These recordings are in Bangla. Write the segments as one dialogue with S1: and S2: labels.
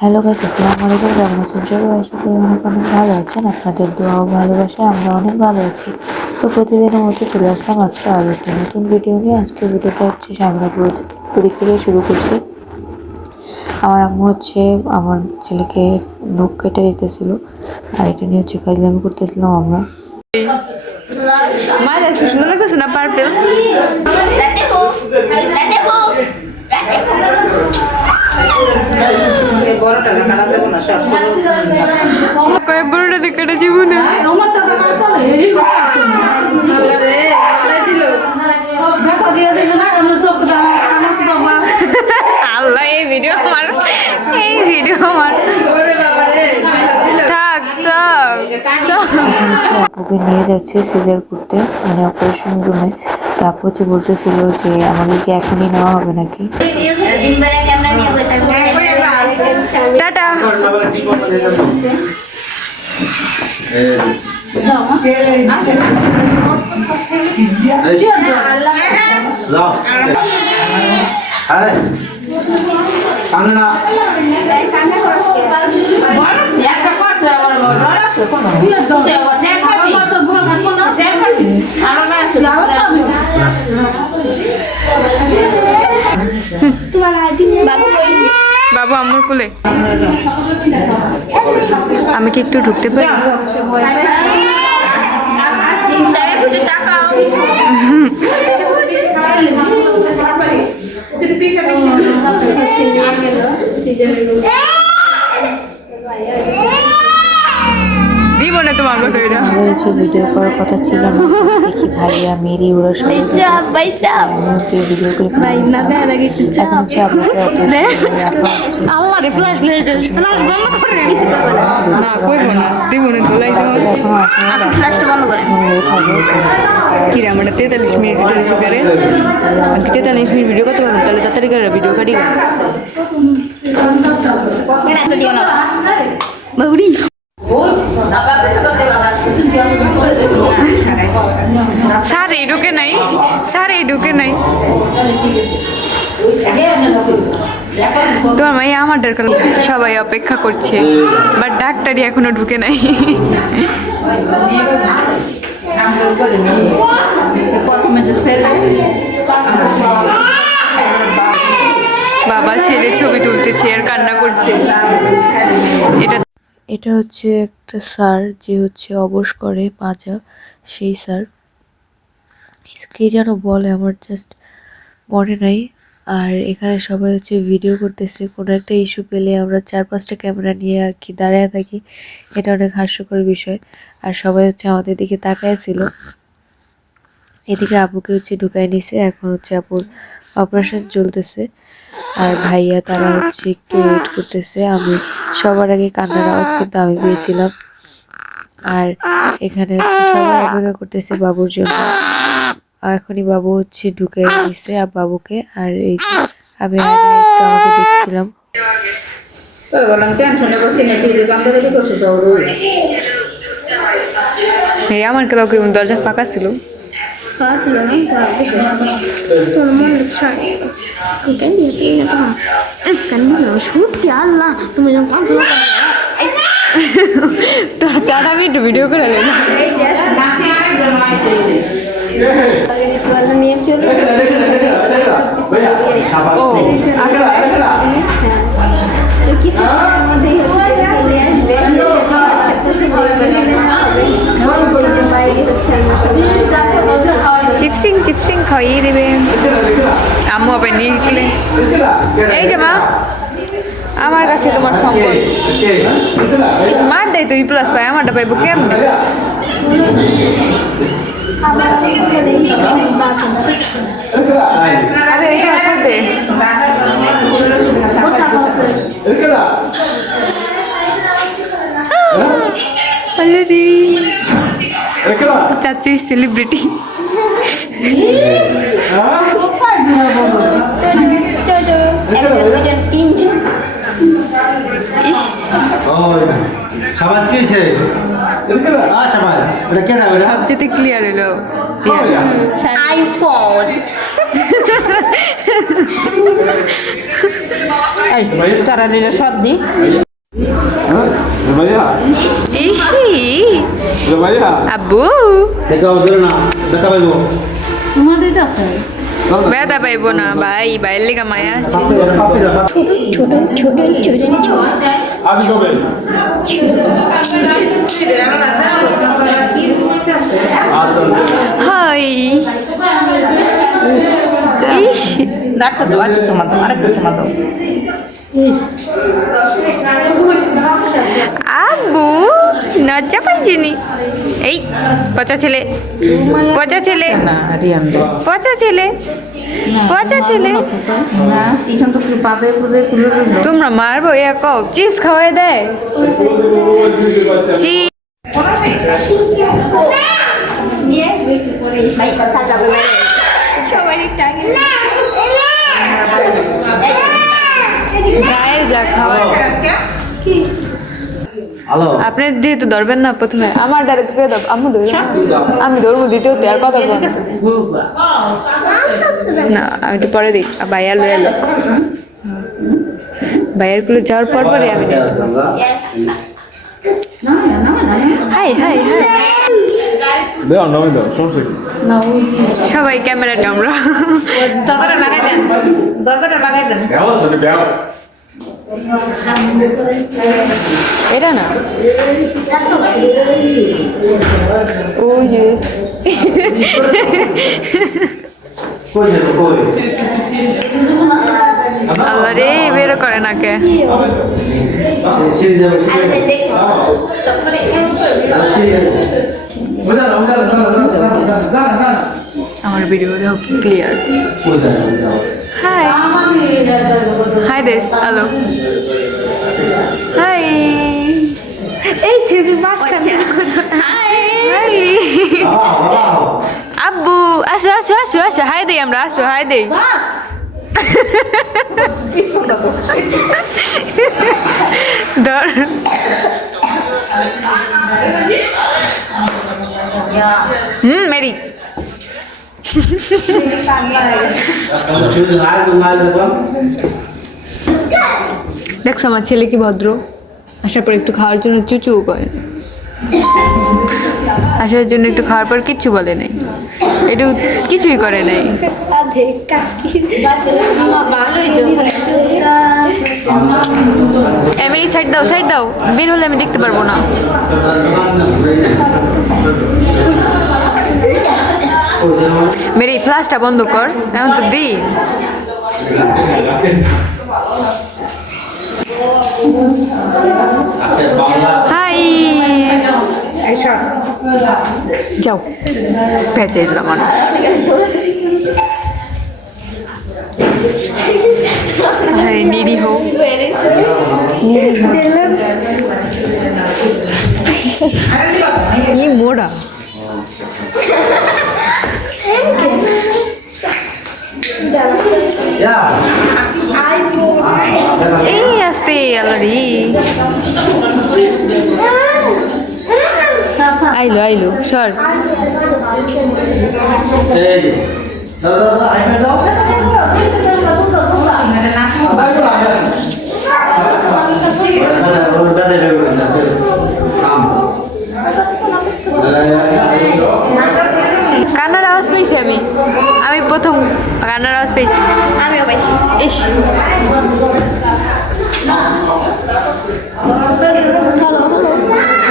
S1: হ্যালো গাইস আসসালামু আলাইকুম কেমন আছেন? সবাই আশা করি অনেক অনেক ভালো আছেন। আপনাদের দোয়া ও ভালোবাসায় আমরা অনেক ভালো আছি। তো প্রতিদিনের মতো চলে আসলাম আজকে আরও একটা নতুন ভিডিও নিয়ে। আজকে ভিডিওটা হচ্ছে সামরাপুর থেকে শুরু করছি। আমার আম্মু হচ্ছে আমার ছেলেকে নখ কেটে দিতেছিল আর এটা নিয়ে হচ্ছে ফাইজলামি করতেছিলাম আমরা।
S2: মায়ের আজকে সুন্দর লাগতেছে না পার্পেল
S1: আপুকে নিয়ে যাচ্ছে সিজার করতে মানে অপারেশন রুমে তো আপু হচ্ছে বলতেছিল যে আমাকে কি এখনই নেওয়া হবে নাকি?
S2: টাটা
S3: যাও
S2: আম্মুর কোলে? আমি কি একটু ঢুকতে পারি? দিব
S1: কিছু ভিডিও করার কথা ছিল না। দেখি ভাইয়া মেরি ওরা সবাই আমিও কি ভিডিও করে এখন চাপ
S2: আল্লাহ রে ফ্ল্যাশ নিয়ে ফ্ল্যাশ বন্ধ করে। না না। করব না।
S1: দিব না
S4: তোলাই যাও আপনি
S1: ফ্ল্যাশটা বন্ধ
S2: কি রে আমরা 43 মিনিট করে 43 মিনিট ভিডিও করতে পারব? তাহলে তাড়াতাড়ি করে ভিডিও কাটি স্যার এই ঢুকে নাই স্যার এই ঢুকে নাই তোমার মাই আমার দরকার সবাই অপেক্ষা করছে বাট ডাক্তারই এখনও ঢুকে নাই বাবা ছেলে ছবি তুলতেছে আর কান্না করছে এটা
S1: এটা হচ্ছে একটা স্যার যে হচ্ছে অবস করে পাঁচা সেই স্যার। কে যেন বলে আমার জাস্ট মনে নাই। আর এখানে সবাই হচ্ছে ভিডিও করতেছে। কোনো একটা ইস্যু পেলে আমরা চার পাঁচটা ক্যামেরা নিয়ে আর কি দাঁড়ায় থাকি, এটা অনেক হাস্যকর বিষয়। আর সবাই হচ্ছে আমাদের দিকে তাকায় ছিল। এদিকে আপুকে হচ্ছে ঢুকাই নিছে। এখন হচ্ছে আপুর অপারেশন চলতেছে। আর ভাইয়া তারা হচ্ছে একটু ওয়েট করতেছে। আমি সবার আগে কান্নার আওয়াজ কিন্তু আমি পেয়েছিলাম। আর এখানে হচ্ছে সবাই অপেক্ষা করতেছে বাবুর জন্য। এখনই বাবু হচ্ছে ঢুকে দিছে আর বাবুকে। আর এই আমি আমাকে দেখছিলাম।
S2: আমার কেউ দরজা ফাঁকা ছিল?
S4: সত্যি আল্লাহ তুমি যখন কন্ট্রোল
S2: তোর চার আমি একটু ভিডিও করে
S4: চলো
S2: ও
S4: তো কিছু মধ্যেই হচ্ছে চলে আসবে বাইরে হচ্ছে
S2: চিপসিং চিপসিং খাইয়ে দেবে আম্মু আবার নিয়ে গেলে এই যে মা আমার কাছে তোমার সম্পদ ইস, মার দেয় তুই প্লাস পাই আমারটা পাইবো কেমনে আরে দে চাচু সেলিব্রিটি সবচেয়ে ক্লিয়ার হলো।
S4: আইফোন
S5: তারা দিলে সদ দি
S2: ইহি আব্বু।
S3: দেখো না পাইবো
S2: না ভাই বাইরের লেগা মায়া আছে।
S4: ছোট ছোট ছোট
S2: হাই। ইস।
S5: ডাক্তার দাও আরেকটু চুমা দাও আরেকটু চুমা দাও
S2: আব্বু। লজ্জা পাইছিনি এই পচা ছেলে। পচা ছেলে। পচা ছেলে। পচা ছেলে। তোমরা মারবো এ কও চিপস খাওয়াই দেয়? চিপস
S4: সবার একটা আগে
S2: গায়ে যা খাওয়া আপনি যেহেতু ধরবেন না প্রথমে আমার ডাইরেক্ট করে দাও আমি ধরবো আমি ধরবো দ্বিতীয়তে আর কথা বলব না। আমি একটু পরে দিই। ভাইয়া লয়ে এলো ভাইয়ার কুলে যাওয়ার পর পরে আমি নিয়ে যাব। Hi hi hi. সবাই ক্যামেরাটা আমরা
S5: দরজাটা লাগাই দেন। দরজাটা লাগাই দেন।
S2: এটা না? ওই যে।
S3: কই
S2: আল্লাহ বের করে না কে?
S3: সিঁড়ি যাবে সিঁড়ি যাবে
S2: আমার ভিডিও দেখো ক্লিয়ার হাই হাই দেশ হ্যালো হাই এই ছেলে মাঝখানে হাই আব্বু আসো আসো আসো আসো। হাই দেই আমরা আসো। হাই দেই ধর। হুম মেরি দেখছ আমার ছেলে কি ভদ্র। আসার পর একটু খাওয়ার জন্য চুচু করে। আসার জন্য একটু খাওয়ার পর কিচ্ছু বলে নাই। একটু কিছুই করে নাই। এমনি সাইড দাও সাইড দাও। বের হলে আমি দেখতে পারব না। মেরি, ফ্লাশটা বন্ধ কর। এখন তো দিই। হাই। যাও। পেঁচে দিলাম হাই, নিরিহ। কি মোড়া? এই আসতে আলারি আইলো আইলো সর। কান্নার পেয়েছি আমি। আমি প্রথম কান্নার আওয়াজ পেয়েছি
S4: আমিও পাইছি।
S2: ইস।
S4: হ্যালো হ্যালো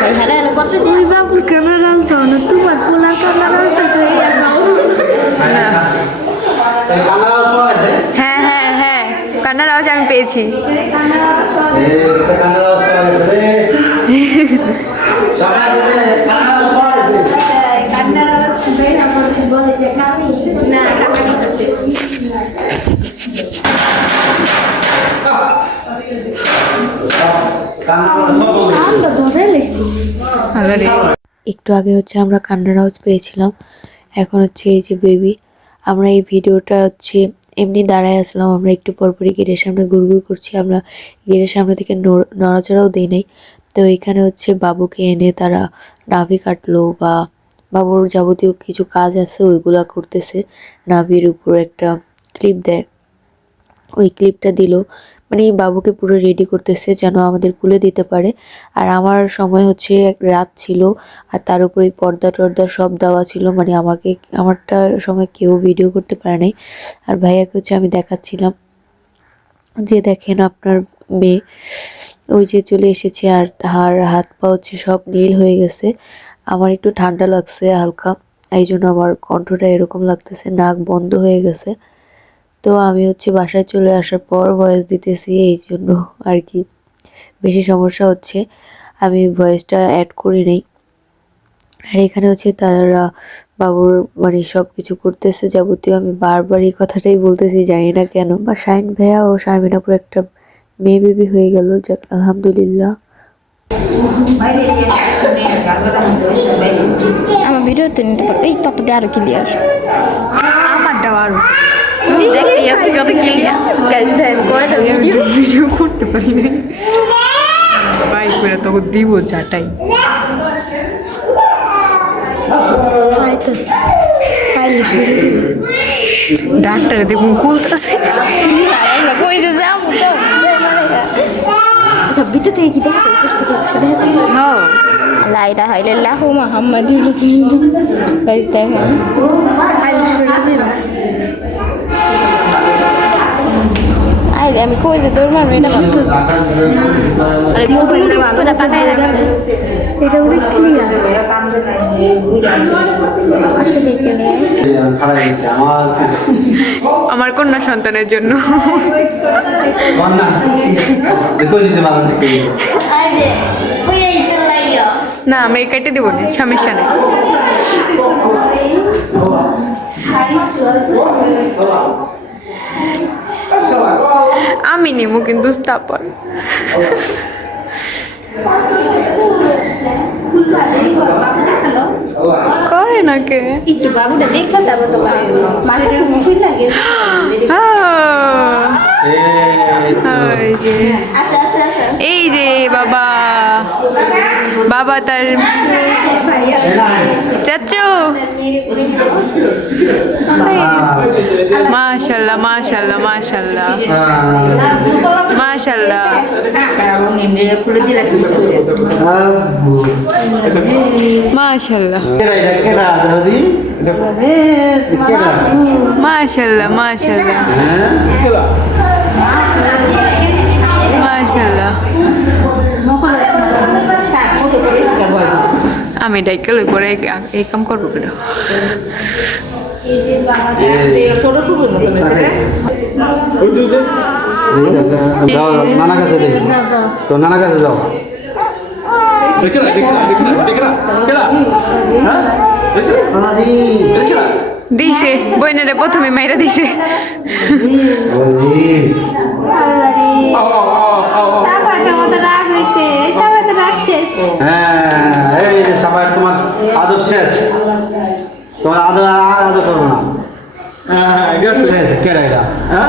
S4: ভাই হ্যালো হ্যালো করতে ওই বাবুর ক্যামেরা আসবে না তোমার পোলার ক্যামেরা আসবে
S2: হ্যাঁ হ্যাঁ হ্যাঁ কান্নার আওয়াজ আমি পেয়েছি।
S4: আমরা ধরে লেছি।
S1: একটু আগে হচ্ছে আমরা কান্নার আওয়াজ পেয়েছিলাম এখন হচ্ছে এই যে বেবি আমরা এই ভিডিওটা হচ্ছে এমনি দাঁড়ায় আসলাম আমরা একটু পরপরই গেটের সামনে গুড়গুড় করছি আমরা গেটের সামনে থেকে নড়- নড়াচড়াও দিই নাই। তো এখানে হচ্ছে বাবুকে এনে তারা নাভি কাটলো বা বাবুর যাবতীয় কিছু কাজ আছে ওইগুলা করতেছে। নাভির উপর একটা ক্লিপ দেয়। ওই ক্লিপটা দিল মানে এই বাবুকে পুরো রেডি করতেছে যেন আমাদের কুলে দিতে পারে। আর আমার সময় হচ্ছে এক রাত ছিল, আর তার উপরে পর্দা টর্দা সব দেওয়া ছিল। মানে আমাকে, আমারটা সময় কেউ ভিডিও করতে পারে নাই। আর ভাইয়াকে হচ্ছে আমি দেখাচ্ছিলাম যে দেখেন আপনার মেয়ে, ওই যে চলে এসেছে আর তার হাত পা হচ্ছে সব নীল হয়ে গেছে। আমার একটু ঠান্ডা লাগছে হালকা, এই জন্য আমার কণ্ঠটা এরকম লাগতেছে, নাক বন্ধ হয়ে গেছে। তো আমি হচ্ছে বাসায় চলে আসার পর ভয়েস দিতেছি এই জন্য আর কি। বেশি সমস্যা হচ্ছে আমি ভয়েসটা অ্যাড করি নাই। আর এখানে হচ্ছে তারা বাবুর মানে সব কিছু করতেছে যাবতীয় আমি বারবার এই কথাটাই বলতেছি জানি না কেন। বা শাইন ভাইয়া ও শারমিনাপুর একটা মেয়ে বেবি হয়ে গেল যাক আলহামদুলিল্লাহ।
S4: আমার ভিডিওতে নিতে পারো। এই তত আরও ক্লিয়ার
S2: আমারটাও আরও।
S4: দেখি আছে কত ক্লিয়ার গাইজ দেন কয়টা ভিডিও
S2: ভিডিও করতে পারি না বাই করে তোকে দিব চাটাই
S4: পাইলে
S2: দেখুন খুলতেছে
S4: আচ্ছা থেকে কি দেখা থেকে
S2: হ্যাঁ
S4: দেখেন আমি কই যে দৌড় মারবো? এটা ভাবতেছি আরে মোবাইলটা ভালো। করে পাঠাই রাখছে। এটা অনেক ক্লিয়ার আসলে
S3: গেছে আমার
S2: কন্যা সন্তানের জন্য।
S3: কন্যা? দিতে
S2: না আমি কেটে দেবো না সমস্যা নেই। আমি নেব কিন্তু তারপর করে না কে?
S4: একটু বাবুটা দেখা যাব তো বাড়িটার মুখই লাগে
S2: আহ,
S3: এই
S2: এই যে
S4: আচ্ছা
S2: এই যে বাবা। বাবা তার চাচু। মাশাল্লাহ মাশাল্লাহ মাশাল্লাহ। মাশাল্লাহ। মাশাল্লাহ। মাশাল্লাহ মাশাল্লাহ। মাশাল্লাহ। আমি ডাইকেল পরে এই কাম করব কেন? দিছে বইনারে প্রথমে মাইরা দিছে
S3: বলজি
S6: আও আও আও আও
S3: হ্যাঁ এই যে সবাই তোমার আদর শেষ তোমার আদর আর আদর করব না
S6: হ্যাঁ গেছে
S3: শেষ কেডা এটা
S6: হ্যাঁ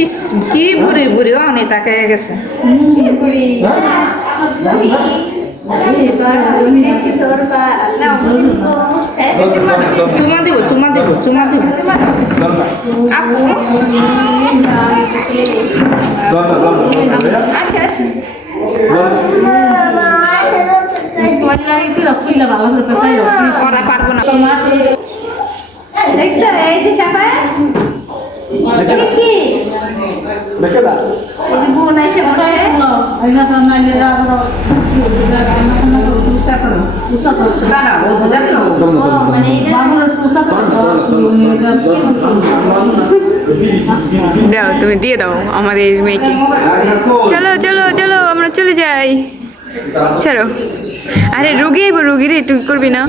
S5: ইস, কি বুড়ি বুড়ি অনেক তাকায় গেছে। চুমা দেবো চুমা দেবো চুমা দেবো। করা পারব না।
S4: দেখছ, এই যে সাপা কি? বোন এসে বসে।
S2: দাও তুমি দিয়ে দাও আমাদের মেয়েকে। চলো চলো চলো আমরা চলে যাই। চলো আরে রুগী আইব রুগী রে তুই করবি না?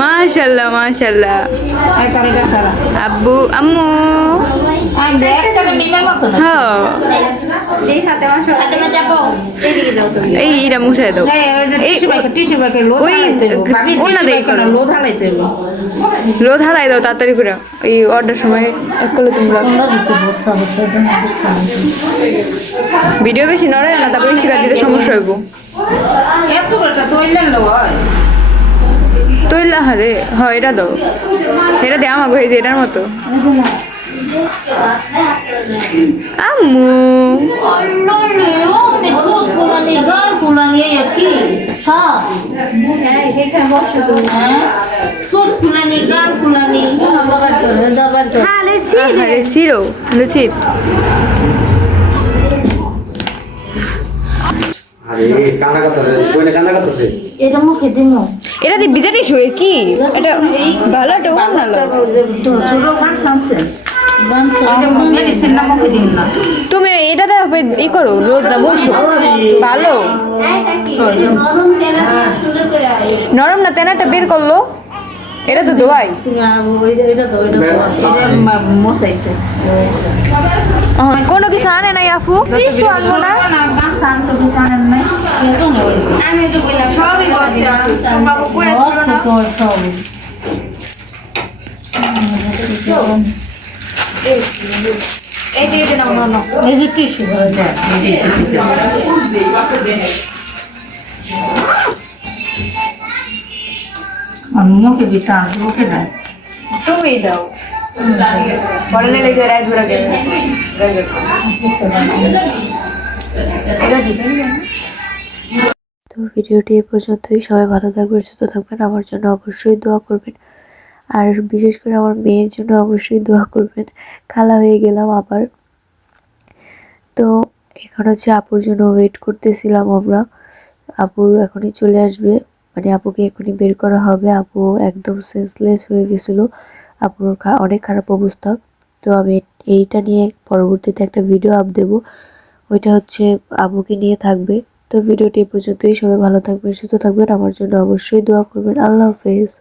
S2: মাশাল্লাহ মাশাল্লাহ আব্বু আম্মু। হ্যাঁ।
S5: এই হাতে মাসো হাতে না চাপো এইদিকে যাও তুমি।
S2: এই এরা মুছে দাও। রোদ হালাই দাও তাড়াতাড়ি করে। এই অর্ডার সময় এক করলে তোমরা ভিডিও বেশি নড়ে না তারপরে শিকার দিতে সমস্যা হইব।
S5: এত বড়টা তো ইলেন লো হয়
S2: তৈলা হারে হয় এটা দাও এটা দে আমাকে হয়েছে এটার মতো আম্মু
S4: aqui. Só. হ্যাঁ?
S2: আরে
S3: কান্না করতেছে কইনে কান্না করতেছে
S4: এটা মুখে দিমু
S2: এটা দিয়ে বিজাটি শুয়ে, কি? এটা ভালো
S5: গান মেডিসিন না না
S2: তুমি এটা দেখো ই করো রোদটা বসো। ভালো।
S4: নরম
S2: না, তেনাটা বের করল। এটা তো দোয়াই
S5: এটা
S2: কোনো কিছু আনে নাই আফু কিছু আনব না?
S5: না গান সান তো কিছু আনেন নাই
S4: আমি তো বললাম সবই।
S2: এই যে এটা নাও নাও, নাও।
S4: এই যে টিস্যু
S5: মুখে দিতা মুখে নাই
S2: তুমি দাও। পরে নিলে যে রাত বেড়া গেলে এটা দিতেন না
S1: তো ভিডিওটি এ পর্যন্তই। সবাই ভালো থাকবেন, সুস্থ থাকবেন। আমার জন্য অবশ্যই দোয়া করবেন। আর বিশেষ করে আমার মেয়ের জন্য অবশ্যই দোয়া করবেন। খালা হয়ে গেলাম আবার। তো এখন হচ্ছে আপুর জন্য ওয়েট করতেছিলাম আমরা। আপু এখনই চলে আসবে। মানে আপুকে এখনই বের করা হবে। আপু একদম সেন্সলেস হয়ে গেছিল। আপুর অনেক খারাপ অবস্থা। তো আমি এইটা নিয়ে পরবর্তীতে একটা ভিডিও আপ দেবো। ওইটা হচ্ছে আবুকে নিয়ে থাকবে। তো ভিডিওটি এ পর্যন্তই। সবাই ভালো থাকবেন, সুস্থ থাকবেন। আমার জন্য অবশ্যই দোয়া করবেন। আল্লাহ হাফেজ।